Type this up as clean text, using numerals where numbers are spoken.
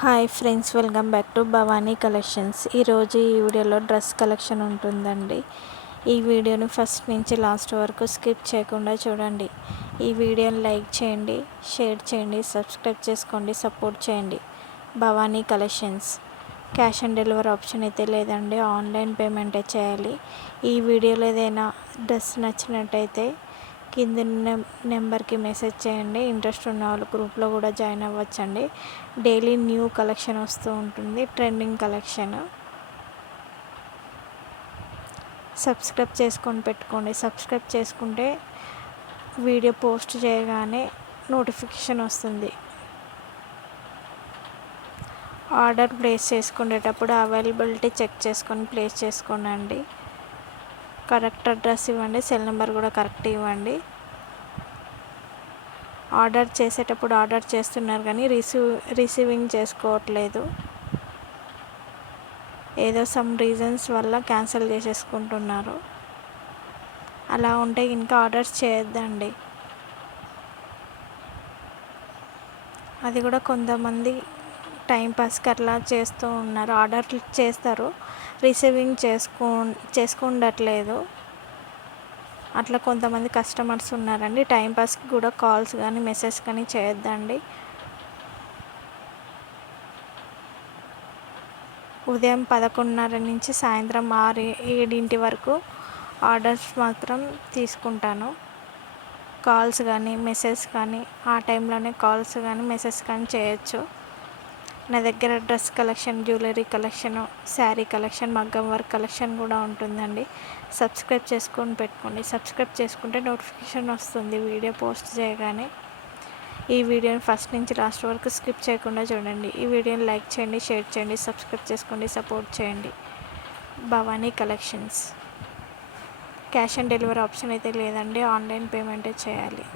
Hi friends, welcome back to Bhavani collections. ఈరోజు ఈ వీడియోలో డ్రెస్ కలెక్షన్ ఉంటుందండి. ఈ వీడియోని ఫస్ట్ నుంచి లాస్ట్ వరకు స్కిప్ చేయకుండా చూడండి. ఈ వీడియోని లైక్ చేయండి, షేర్ చేయండి, సబ్స్క్రైబ్ చేసుకోండి, సపోర్ట్ చేయండి. Bhavani collections. Cash on delivery option అయితే లేదండి, ఆన్లైన్ పేమెంటే చేయాలి. ఈ వీడియోలో ఏదైనా డ్రెస్ నచ్చినట్టయితే కింద నెంబర్కి మెసేజ్ చేయండి. ఇంట్రెస్ట్ ఉన్న వాళ్ళు గ్రూప్లో కూడా జాయిన్ అవ్వచ్చండి. డైలీ న్యూ కలెక్షన్ వస్తూ ఉంటుంది, ట్రెండింగ్ కలెక్షన్. సబ్స్క్రైబ్ చేసుకొని పెట్టుకోండి. సబ్స్క్రైబ్ చేసుకుంటే వీడియో పోస్ట్ చేయగానే నోటిఫికేషన్ వస్తుంది. ఆర్డర్ ప్లేస్ చేసుకునేటప్పుడు అవైలబిలిటీ చెక్ చేసుకొని ప్లేస్ చేసుకోండి. కరెక్ట్ అడ్రస్ ఇవ్వండి, సెల్ నెంబర్ కూడా కరెక్ట్ ఇవ్వండి. ఆర్డర్ చేసేటప్పుడు ఆర్డర్ చేస్తున్నారు కానీ రిసీవింగ్ చేసుకోవట్లేదు. ఏదో సమ్ రీజన్స్ వల్ల క్యాన్సిల్ చేసేసుకుంటున్నారు. అలా ఉంటే ఇంకా ఆర్డర్స్ చేయొద్దండి. అది కూడా కొంతమంది టైంపాస్కి అట్లా చేస్తూ ఉన్నారు. ఆర్డర్ చేస్తారు, రిసీవింగ్ చేసుకుండట్లేదు. అట్లా కొంతమంది కస్టమర్స్ ఉన్నారండి. టైంపాస్కి కూడా కాల్స్ కానీ మెసేజ్ కానీ చేయొద్దండి. ఉదయం 11:30 నుంచి సాయంత్రం 6-7 వరకు ఆర్డర్స్ మాత్రం తీసుకుంటాను. కాల్స్ కానీ మెసేజ్ కానీ ఆ టైంలోనే కాల్స్ కానీ మెసేజ్ కానీ చేయొచ్చు. నా దగ్గర dress collection, jewellery collection, sari collection, మగ్గం వర్క్ కలెక్షన్ కూడా ఉంటుందండి. సబ్స్క్రైబ్ చేసుకొని పెట్టుకోండి. సబ్స్క్రైబ్ చేసుకుంటే నోటిఫికేషన్ వస్తుంది వీడియో పోస్ట్ చేయగానే. ఈ వీడియోని ఫస్ట్ నుంచి లాస్ట్ వరకు స్కిప్ చేయకుండా చూడండి. ఈ వీడియోని లైక్ చేయండి, షేర్ చేయండి, సబ్స్క్రైబ్ చేసుకోండి, సపోర్ట్ చేయండి. Bhavani collections. Cash on delivery option అయితే లేదండి, ఆన్లైన్ పేమెంటే చేయాలి.